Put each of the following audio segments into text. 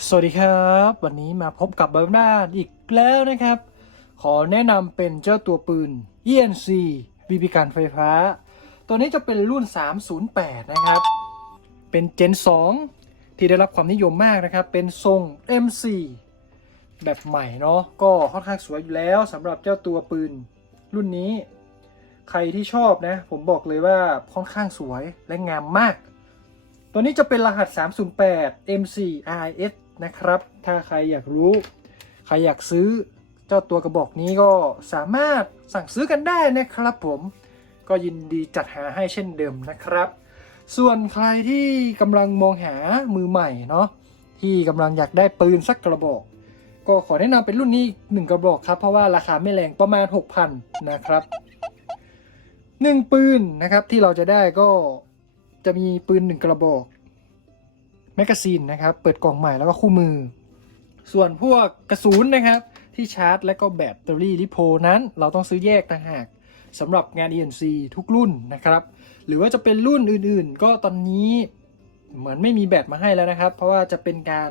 สวัสดีครับ วันนี้มาพบกับบาร์นาอีกแล้วนะครับ ขอแนะนำเป็นเจ้าตัวปืน ENC บีบีกันไฟฟ้า ตัวนี้จะเป็นรุ่น 308 นะครับ เป็นเจน 2 ที่ได้รับความนิยมมากนะครับ เป็นทรง MC แบบใหม่เนาะก็ค่อนข้างสวยอยู่แล้วสำหรับเจ้าตัวปืนรุ่นนี้ ใครที่ชอบนะ ผมบอกเลยว่าค่อนข้างสวยและงามมาก ตัวนี้จะเป็นรหัส 308 MC RS นะครับ ถ้าใครอยากรู้ ใครอยากซื้อเจ้าตัวกระบอกนี้ก็สามารถสั่งซื้อกันได้นะครับผมก็ยินดีจัดหาให้เช่นเดิมนะครับ ส่วนใครที่กำลังมองหามือใหม่เนาะที่กำลังอยากได้ปืนสักกระบอก ก็ขอแนะนำเป็นรุ่นนี้หนึ่งกระบอกครับ เพราะว่าราคาไม่แรงประมาณ 6,000 นะครับหนึ่งปืนนะครับที่เราจะได้ก็จะมีปืนหนึ่งกระบอก แมกกาซีนนะครับ เปิดกล่องใหม่แล้วก็คู่มือ ส่วนพวกกระสุนนะครับ ที่ชาร์จและก็แบตเตอรี่ลิโพนั้น เราต้องซื้อแยกต่างหากสำหรับงาน ENC ทุกรุ่นนะครับ หรือว่าจะเป็นรุ่นอื่นๆ ก็ตอนนี้เหมือนไม่มีแบตมาให้แล้วนะครับ เพราะว่าจะเป็นการ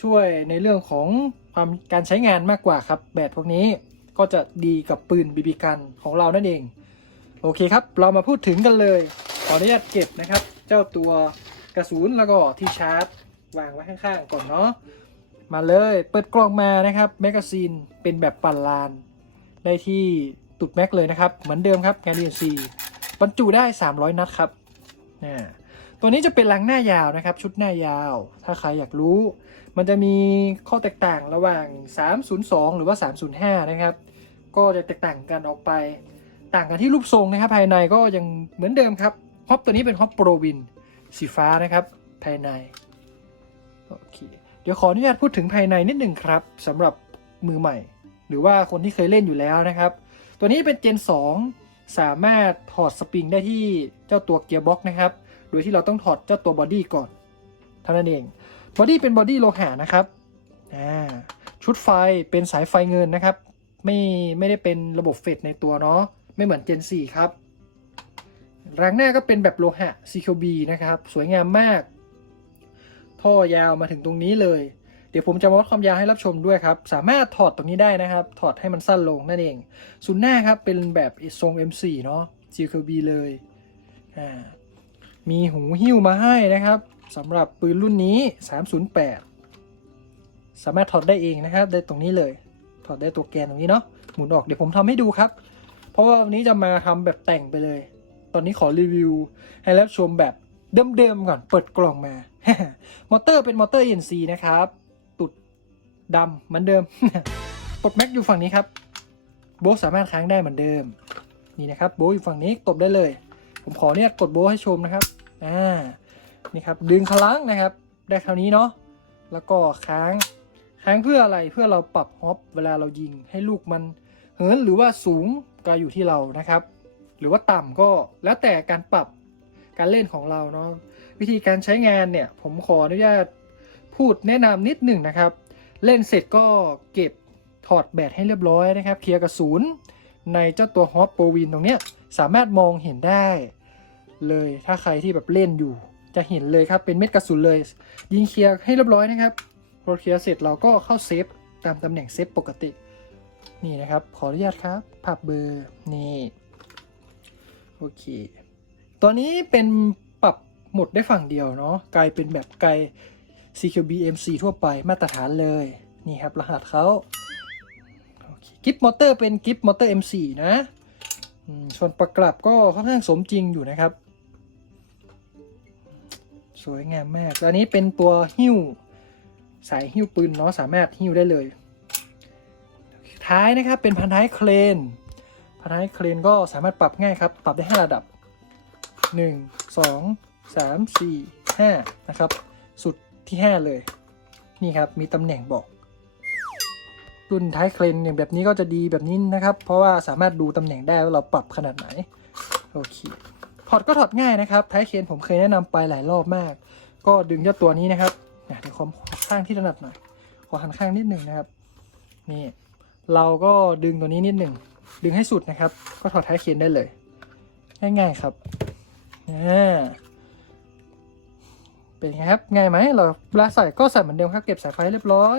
ช่วยในเรื่องของความการใช้งานมากกว่าครับ แบตพวกนี้ก็จะดีกับปืนบีบีกันของเรานั่นเอง โอเคครับ เรามาพูดถึงกันเลย ขออนุญาตเก็บนะครับ เจ้าตัว กระสุนแล้วก็ที่ชาร์จ วางไว้ข้างๆก่อนเนาะมาเลยเปิดกล่องมานะครับแมกกาซีนเป็นแบบปั่นลาน ได้ที่ตุดแม็กเลยนะครับเหมือนเดิมครับงาน DNC บรรจุได้ 300 นัดครับอ่ตัวนี้จะเป็นลังหน้ายาวนะครับ ชุดหน้ายาว ถ้าใครอยากรู้ มันจะมีข้อแตกต่างระหว่าง 302 หรือว่า 305 นะครับ ก็จะแตกต่างกันออกไป ต่างกันที่รูปทรงนะครับ ภายในก็ยังเหมือนเดิมครับฮอปตัวนี้เป็นฮอปโปรวิน สีฟ้านะครับ ภายในโอเคเดี๋ยวขออนุญาตพูดถึงภายในนิดหนึ่งครับสำหรับมือใหม่ หรือว่าคนที่เคยเล่นอยู่แล้วนะครับ ตัวนี้เป็นเจน 2 สามารถถอดสปริงได้ที่เจ้าตัวเกียร์บ็อกนะครับ โดยที่เราต้องถอดเจ้าตัวบอดี้ก่อนเท่านั้นเองบอดี้เป็นบอดี้โลหะนะครับชุดไฟเป็นสายไฟเงินนะครับ ไม่ไม่ได้เป็นระบบเฟดในตัวเนาะไม่เหมือน Gen 4ครับ รางหน้าก็เป็นแบบโลหะ CQB นะครับ สวยงามมาก ท่อยาวมาถึงตรงนี้เลย เดี๋ยวผมจะวัดความยาวให้รับชมด้วยครับ สามารถถอดตรงนี้ได้นะครับ ถอดให้มันสั้นลงนั่นเองศูนย์หน้าครับ เป็นแบบทรง M4 เนาะ CQB เลยอ่ามีหูหิ้วมาให้นะครับสำหรับปืนรุ่นนี้ 308 สามารถถอดได้เองนะครับ ได้ตรงนี้เลย ถอดได้ตัวแกนตรงนี้เนาะ หมุนออก เดี๋ยวผมทำให้ดูครับ เพราะว่าวันนี้จะมาทำแบบแต่งไปเลย ตอนนี้ขอรีวิวให้รับชมแบบเดิมๆก่อนเปิดกล่องมา มอเตอร์เป็นมอเตอร์ ENC นะครับ ตุดดำเหมือนเดิมปลดแม็กอยู่ฝั่งนี้ครับ โบสามารถค้างได้เหมือนเดิม นี่นะครับโบอยู่ฝั่งนี้ตบได้เลย ผมขอเนี่ยกดโบให้ชมนะครับอ่านี่ครับดึงคลังนะครับ ได้คราวนี้เนาะแล้วก็ค้างค้างเพื่ออะไรเพื่อเราปรับฮอปเวลาเรายิงให้ลูกมันเหินหรือว่าสูงก็อยู่ที่เรานะครับ หรือว่าต่ำก็แล้วแต่การปรับการเล่นของเราเนาะวิธีการใช้งานเนี่ยผมขออนุญาตพูดแนะนำนิดหนึ่งนะครับ เล่นเสร็จก็เก็บถอดแบตให้เรียบร้อยนะครับ เคลียร์กระสุนในเจ้าตัวฮอปโปรวินตรงเนี้ยสามารถมองเห็นได้ เลยถ้าใครที่แบบเล่นอยู่ จะเห็นเลยครับเป็นเม็ดกระสุนเลย ยิงเคลียร์ให้เรียบร้อยนะครับพอเคลียร์เสร็จเราก็เข้าเซฟตามตำแหน่งเซฟปกติ นี่นะครับ ขออนุญาตครับผับเบอร์นี่ โอเคตัวนี้เป็นปรับหมดได้ฝั่งเดียวเนาะกลายเป็นแบบไกล CQB MC ทั่วไปมาตรฐานเลย นี่ครับ รหัสเขากิฟมอเตอร์เป็นกิฟมอเตอร์ M4 นะส่วนประกลับก็ค่อนข้างสมจริงอยู่นะครับ สวยงามมากอันนี้เป็นตัวหิ้ว สายหิ้วปืนเนาะสามารถหิ้วได้เลย ท้ายนะครับเป็นพันท้ายเครน พันท้ายเครนก็สามารถปรับง่ายครับ ปรับได้ 5 ระดับ 1 2 3 4 5 นะครับ สุดที่ 5 เลย นี่ครับ มีตำแหน่งบอก รุ่นท้ายเครนอย่างแบบนี้ก็จะดีแบบนี้นะครับ เพราะว่าสามารถดูตำแหน่งได้ว่าเราปรับขนาดไหน โอเค ถอดก็ถอดง่ายนะครับ ท้ายเคนผมเคยแนะนำไปหลายรอบมาก ก็ดึงเจ้าตัวนี้นะครับเดี๋ยวขอข้างที่ถนัดหน่อย ขอหันข้างนิดหนึ่งนะครับ นี่ เราก็ดึงตัวนี้นิดหนึ่ง ดึงให้สุดนะครับ ก็ถอดท้ายเคนได้เลย ง่ายๆครับอ่เป็นไงครับง่ายไหมเราเวลาใส่ก็ใส่เหมือนเดิมครับเก็บสายไฟเรียบร้อย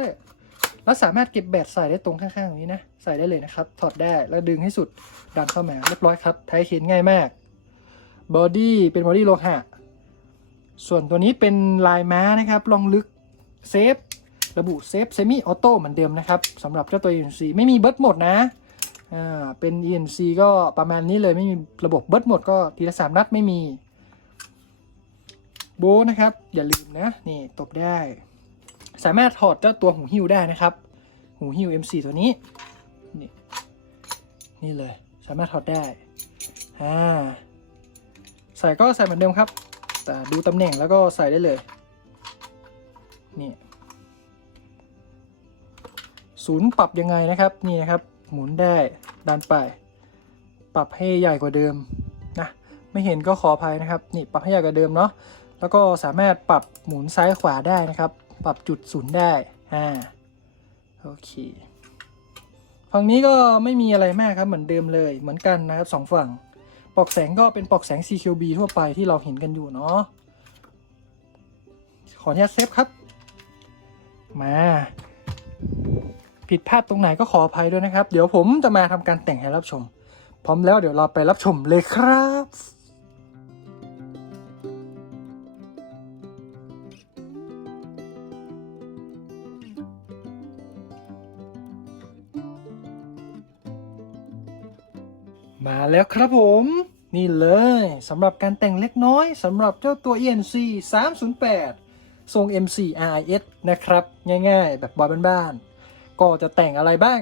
แล้วสามารถเก็บแบตใส่ได้ตรงข้างๆอย่างนี้นะ ใส่ได้เลยนะครับ ถอดได้แล้วดึงให้สุดดันเข้ามาเรียบร้อยครับไทยเคนง่ายมากบอดี้เป็นบอดี้โลหะส่วนตัวนี้เป็นลายม้านะครับลองลึกเซฟ ระบุเซฟเซมิออโต้เหมือนเดิมนะครับสำหรับเจ้าตัว ENC ไม่มีเบิร์ดหมดนะ อ่าเป็น ENC ก็ประมาณนี้เลยไม่มีระบบเบิร์ดหมดก็ทีละสามนัดไม่มี โบนะครับ อย่าลืมนะ นี่ตบได้ สามารถถอดเจ้าตัวหูหิ้วได้นะครับ หูหิ้ว MC ตัวนี้ นี่นี่เลย สามารถถอดได้อ่าใส่ก็ใส่เหมือนเดิมครับ แต่ดูตำแหน่งแล้วก็ใส่ได้เลย นี่ศูนย์ปรับยังไงนะครับ นี่นะครับ หมุนได้ดันไป ปรับให้ใหญ่กว่าเดิมนะไม่เห็นก็ขออภัยนะครับนี่ปรับให้ใหญ่กว่าเดิมเนาะแล้วก็สามารถปรับหมุนซ้ายขวาได้นะครับ ปรับจุดศูนย์ได้อ่าโอเคฝั่งนี้ก็ไม่มีอะไรมากครับเหมือนเดิมเลยเหมือนกันนะครับสองฝั่งปลอกแสงก็เป็นปลอกแสง CQB ทั่วไปที่เราเห็นกันอยู่เนาะขออนุญาตเซฟครับ มา ผิดพลาดตรงไหนก็ขออภัยด้วยนะครับ เดี๋ยวผมจะมาทำการแต่งให้รับชม พร้อมแล้วเดี๋ยวเราไปรับชมเลยครับมาแล้วครับผมนี่เลยสำหรับการแต่งเล็กน้อยสำหรับเจ้าตัว ENC 308 ทรง MC RIS นะครับ ง่ายๆ แบบบอยบ้านๆ ก็จะแต่งอะไรบ้าง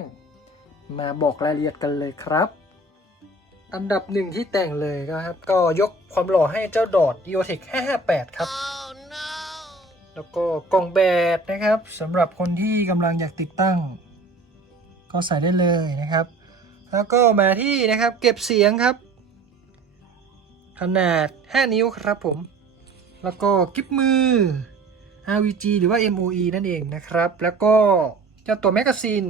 มาบอกรายละเอียดกันเลยครับ อันดับหนึ่งที่แต่งเลยก็ครับ ก็ยกความหล่อให้เจ้าดอด EOTech 558 ครับแล้วก็กล่องแบตนะครับสำหรับคนที่กำลังอยากติดตั้ง ก็ใส่ได้เลยนะครับ แล้วก็มาที่นะครับเก็บเสียงครับ ขนาด 5 นิ้วครับผม แล้วก็กิบมือ RVG หรือว่า MOE นั่นเองนะครับ แล้วก็ เจ้าตัวแมกกาซีน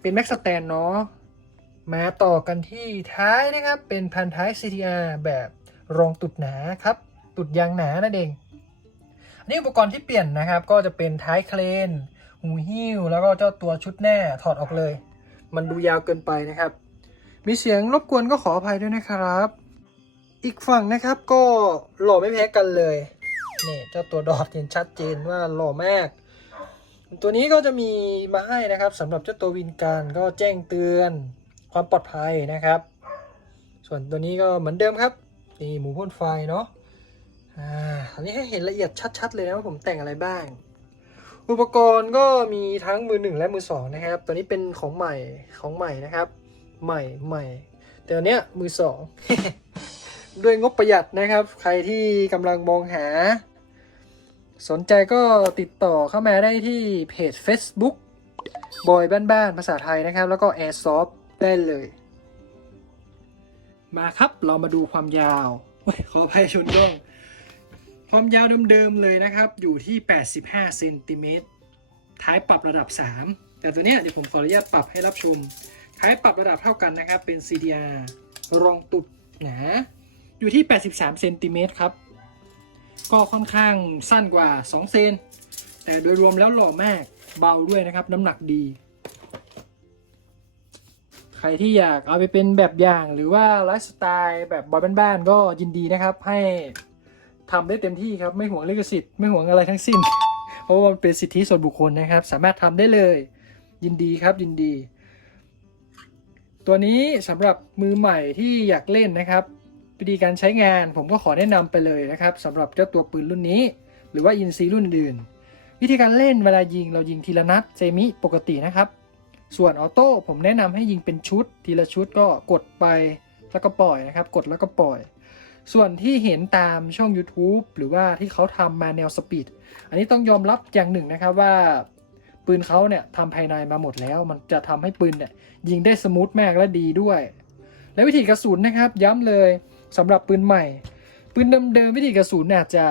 เป็นแม็กสแตนเนาะมาต่อกันที่ท้ายนะครับ เป็นพันท้าย CTR แบบรองตุดหนาครับ ตุดยางหนานั่นเอง อันนี้อุปกรณ์ที่เปลี่ยนนะครับ ก็จะเป็นท้ายเครน หูหิ้ว แล้วก็เจ้าตัวชุดแน่ถอดออกเลย มันดูยาวเกินไปนะครับ มีเสียงรบกวนก็ขออภัยด้วยนะครับ อีกฝั่งนะครับก็หล่อไม่แพ้กันเลย นี่เจ้าตัวดอดเห็นชัดเจนว่าหล่อมาก ตัวนี้ก็จะมีมาให้นะครับสำหรับเจ้าตัววินการก็แจ้งเตือนความปลอดภัยนะครับ ส่วนตัวนี้ก็เหมือนเดิมครับนี่หมูพ่นไฟเนาะอ่าอันนี้ให้เห็นละเอียดชัดๆเลยนะว่าผมแต่งอะไรบ้าง อุปกรณ์ก็มีทั้งมือหนึ่งและมือสองนะครับ ตัวนี้เป็นของใหม่ของใหม่นะครับ ใหม่ใหม่แต่อันเนี้ยมือสองด้วยงบประหยัดนะครับ ใครที่กำลังมองหา สนใจก็ติดต่อเข้ามาได้ที่เพจ Facebook บอยบ้านๆภาษาไทยนะครับ แล้วก็ Airsoft ได้เลย มาครับเรามาดูความยาวขออภัยชนด้วงความยาวเดิมๆเลยนะครับ อยู่ที่ 85เซนติเมตรท้ายปรับระดับ 3 แต่ตัวเนี้ยเดี๋ยวผมขออนุญาตปรับให้รับชม ท้ายปรับระดับเท่ากันนะครับ เป็น CDR รองตุดหนา อยู่ที่ 83เซนติเมตรครับ ก็ค่อนข้างสั้นกว่า 2 เซน แต่โดยรวมแล้วหล่อมากเบาด้วยนะครับ น้ำหนักดี ใครที่อยากเอาไปเป็นแบบอย่างหรือว่าไลฟ์สไตล์แบบบอยบ้านๆก็ยินดีนะครับ ให้ทำได้เต็มที่ครับ ไม่ห่วงลิขสิทธิ์ไม่ห่วงอะไรทั้งสิ้น เพราะว่ามันเป็นสิทธิส่วนบุคคลนะครับ สามารถทำได้เลย ยินดีครับยินดี ตัวนี้สำหรับมือใหม่ที่อยากเล่นนะครับ วิธีการใช้งานผมก็ขอแนะนำไปเลยนะครับสำหรับเจ้าตัวปืนรุ่นนี้ หรือว่าอินซีรุ่นอื่น วิธีการเล่นเวลายิงเรายิงทีละนัดเซมิปกตินะครับ ส่วนออโต้ผมแนะนำให้ยิงเป็นชุด ทีละชุดก็กดไปแล้วก็ปล่อยนะครับ กดแล้วก็ปล่อย ส่วนที่เห็นตามช่อง YouTube หรือว่าที่เขาทำมาแนวสปีดอันนี้ต้องยอมรับอย่างหนึ่งนะครับว่าปืนเขาเนี่ยทำภายในมาหมดแล้ว มันจะทำให้ปืนเนี่ยยิงได้สมูทมากและดีด้วย และวิธีกระสุนนะครับย้ำเลย สำหรับปืนใหม่ ปืนเดิมๆวิธีกระสุนอาจจะ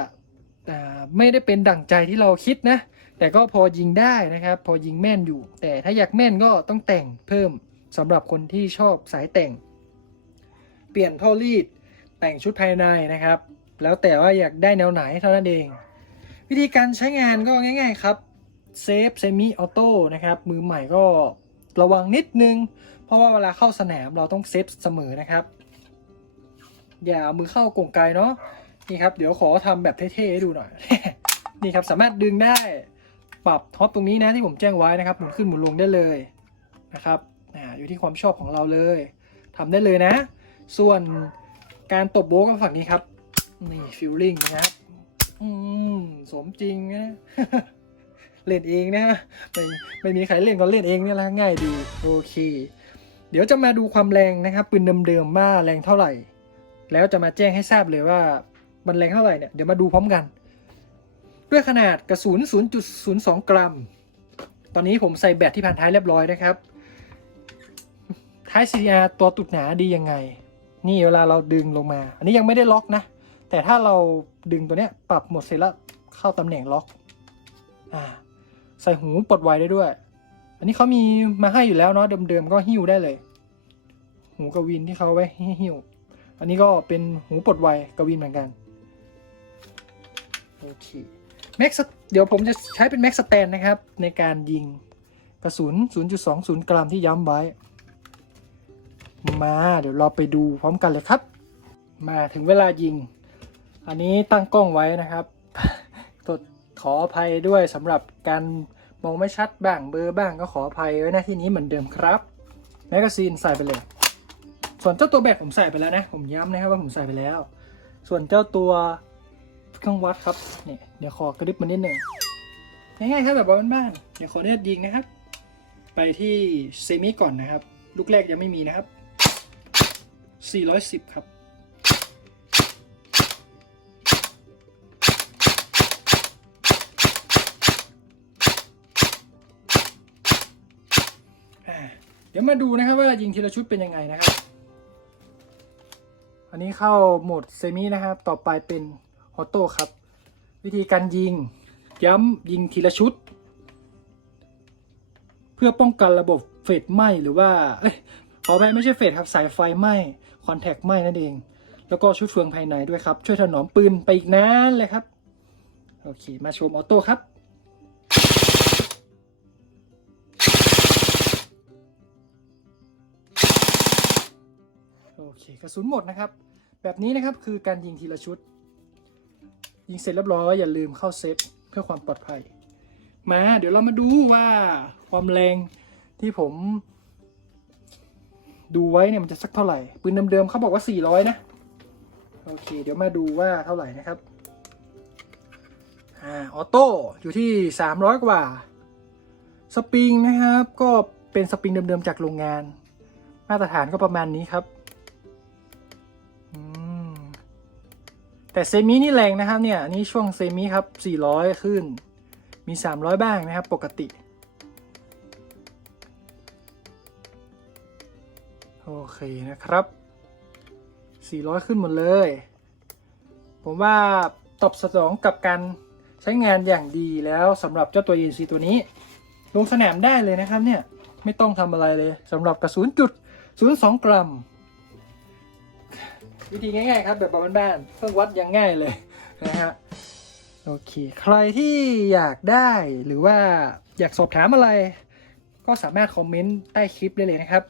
ไม่ได้เป็นดั่งใจที่เราคิดนะ แต่ก็พอยิงได้นะครับ พอยิงแม่นอยู่ แต่ถ้าอยากแม่นก็ต้องแต่งเพิ่มสำหรับคนที่ชอบสายแต่ง เปลี่ยนท่อรีด แต่งชุดภายในนะครับ แล้วแต่ว่าอยากได้แนวไหนเท่านั้นเอง วิธีการใช้งานก็ง่ายๆครับเซฟเซมิออโต้นะครับ มือใหม่ก็ระวังนิดนึง เพราะว่าเวลาเข้าสนามเราต้องเซฟเสมอนะครับ อย่าเอามือเข้ากงไกเนาะนี่ครับ เดี๋ยวขอทำแบบเท่ๆให้ดูหน่อย นี่ครับสามารถดึงได้ปรับท็อปตรงนี้นะที่ผมแจ้งไว้นะครับหมุนขึ้นหมุนลงได้เลยนะครับอ่าอยู่ที่ความชอบของเราเลยทำได้เลยนะ ส่วนการตบโบกก็ฝั่งนี้ครับนี่ฟิลลิ่งนะครับอืมสมจริงนะเล่นเองนะไม่ไม่มีใครเล่นก็เล่นเองนี่แหละง่ายดีโอเค เดี๋ยวจะมาดูความแรงนะครับปืนเดิมๆว่าแรงเท่าไหร่ แล้วจะมาแจ้งให้ทราบเลยว่ามันแรงเท่าไหร่เนี่ยเดี๋ยวมาดูพร้อมกัน ด้วยขนาดกระสุน 0.02 กรัม ตอนนี้ผมใส่แบตที่พันท้ายเรียบร้อยนะครับ ท้าย CDR ตัวตุดหนาดียังไง นี่เวลาเราดึงลงมา อันนี้ยังไม่ได้ล็อกนะ แต่ถ้าเราดึงตัวเนี้ยปรับหมดเสร็จแล้วเข้าตำแหน่งล็อกอ่าใส่หูปลดไวได้ด้วย อันนี้เขามีมาให้อยู่แล้วเนาะเดิมๆก็หิ้วได้เลย หูกวินที่เขาไว้หิ้ว อันนี้ก็เป็นหูปลดไวกวินเหมือนกันโอเคแม็กเดี๋ยวผมจะใช้เป็นแม็กสแตนนะครับ ในการยิงกระสุน 0.20 กรัมที่ย้ำไว้ มาเดี๋ยวเราไปดูพร้อมกันเลยครับ มาถึงเวลายิง อันนี้ตั้งกล้องไว้นะครับตดขออภัยด้วยสำหรับการมองไม่ชัดบ้างเบอร์บ้างก็ขออภัยไว้หน้าที่นี้เหมือนเดิมครับ แมกกาซีนใส่ไปเลย ส่วนเจ้าตัวแบตผมใส่ไปแล้วนะ ผมย้ำนะครับว่าผมใส่ไปแล้ว ส่วนเจ้าตัวเครื่องวัดครับเนี่ยเดี๋ยวขอกระดิบมันนิดหนึ่งง่ายๆครับแบบบ้านๆเดี๋ยวขอเนียยิงนะครับ ไปที่เซมิก่อนนะครับ ลูกแรกยังไม่มีนะครับ 410 ครับเดี๋ยวมาดูนะครับว่ายิงทีละชุดเป็นยังไงนะครับ นี้เข้าโหมดเซมินะครับ ต่อไปเป็นออโต้ครับ วิธีการยิง ย้ำยิงทีละชุด เพื่อป้องกันระบบเฟดไหมหรือว่าเอ้ยขอไปไม่ใช่เฟดครับสายไฟไหมคอนแทคไหมนั่นเอง แล้วก็ชุดเฟืองภายในด้วยครับ ช่วยถนอมปืนไปอีกนานเลยครับ โอเค มาชมออโต้ครับโอเคกระสุนหมดนะครับ แบบนี้นะครับคือการยิงทีละชุด ยิงเสร็จเรียบร้อยอย่าลืมเข้าเซฟเพื่อความปลอดภัย มาเดี๋ยวเรามาดูว่าความแรงที่ผม ดูไว้เนี่ยมันจะสักเท่าไหร่ ปืนเดิมๆเขาบอกว่า 400 นะ โอเค เดี๋ยวมาดูว่าเท่าไหร่นะครับอ่าออโต้อยู่ที่ 300 กว่า สปริงนะครับ ก็เป็นสปริงเดิมๆจากโรงงาน มาตรฐานก็ประมาณนี้ครับ แต่เซมินี่แรงนะครับเนี่ยนนี้ช่วงเซมิครับ 400 ขึ้น มี 300 บ้างนะครับ ปกติ โอเคนะครับ 400 ขึ้นหมดเลย ผมว่าตอบสนองกับการใช้งานอย่างดีแล้วสำหรับเจ้าตัว ENC ตัวนี้ ลงสนามได้เลยนะครับเนี่ย ไม่ต้องทำอะไรเลยสำหรับกระสุนจุด 02 กรัม วิธีง่ายๆครับแบบบ้านๆเครื่องวัดยังง่ายเลยนะฮะโอเคใครที่อยากได้หรือว่าอยากสอบถามอะไร ก็สามารถคอมเมนต์ใต้คลิปได้เลยนะครับ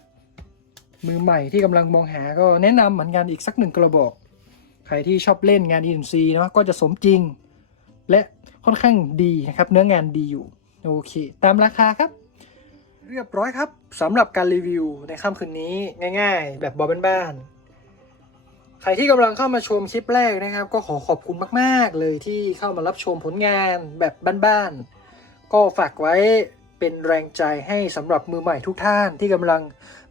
มือใหม่ที่กำลังมองหาก็แนะนำเหมือนกันอีกสักหนึ่งกระบอก ใครที่ชอบเล่นงาน ENC เนาะก็จะสมจริง และค่อนข้างดีนะครับ เนื้องานดีอยู่โอเค ตามราคาครับ เรียบร้อยครับสำหรับการรีวิวในค่ำคืนนี้ง่าย ๆ แบบบอบ้านๆ ใครที่กำลังเข้ามาชมคลิปแรกนะครับ ก็ขอขอบคุณมาก ๆ เลยที่เข้ามารับชมผลงานแบบบ้านๆ ก็ฝากไว้เป็นแรงใจให้สำหรับมือใหม่ทุกท่านที่กำลัง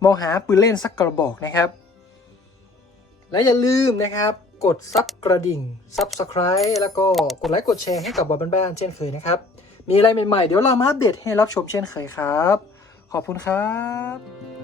มองหาปืนเล่นสักกระบอกนะครับ และอย่าลืมนะครับกดซับกระดิ่ง Subscribe แล้วก็กดไลค์กดแชร์ให้กับบอบ้านๆเช่นเคยนะครับ มีอะไรใหม่ๆ เดี๋ยวเรามาอัปเดตให้รับชมเช่นเคยครับ ขอบคุณครับ